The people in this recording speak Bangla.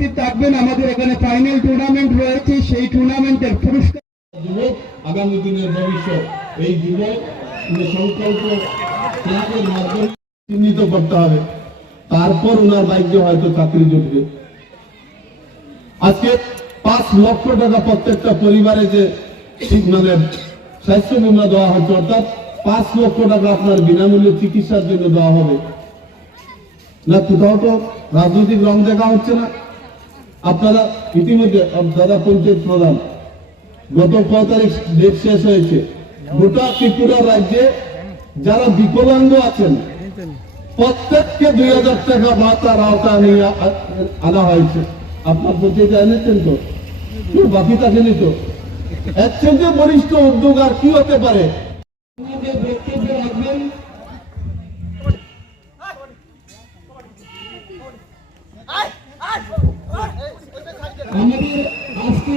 উপস্থিত থাকবেন, আমাদের এখানে ফাইনাল টুর্নামেন্ট রয়েছে, সেই টুর্নামেন্টের পুরস্কার যুবক আগামী দিনের ভবিষ্যৎ। এই যুবক সংকল্প চিহ্নিত করতে হবে। তারপর ওনার ভাগ্যে হয়তো চাকরি জুটবে। আজকে পাঁচ লক্ষ টাকা প্রত্যেকটা পরিবারে যে মানে স্বাস্থ্য বীমা দেওয়া হচ্ছে, অর্থাৎ পাঁচ লক্ষ টাকা আপনার বিনামূল্যে চিকিৎসার জন্য দেওয়া হবে। না কোথাও তো রাজনৈতিক রং দেখা হচ্ছে না। আপনারা ইতিমধ্যে দাদা পঞ্চায়েত প্রধান। গত ক তারিখ ডেট শেষ হয়েছে। গোটা ত্রিপুরা রাজ্যে যারা বিকলাঙ্গ আছেন প্রত্যেককে দুই হাজার টাকা ভাতার আওতা নিয়ে আনা হয়েছে। আপনার পঞ্চায়েতে এনেছেন তো? কেউ বাকি থাকেনি তো? এর থেকে বরিষ্ঠ উদ্যোগ আর কি হতে পারে? আমাদের বক্তব্য রাখবেন আমাদের আজকে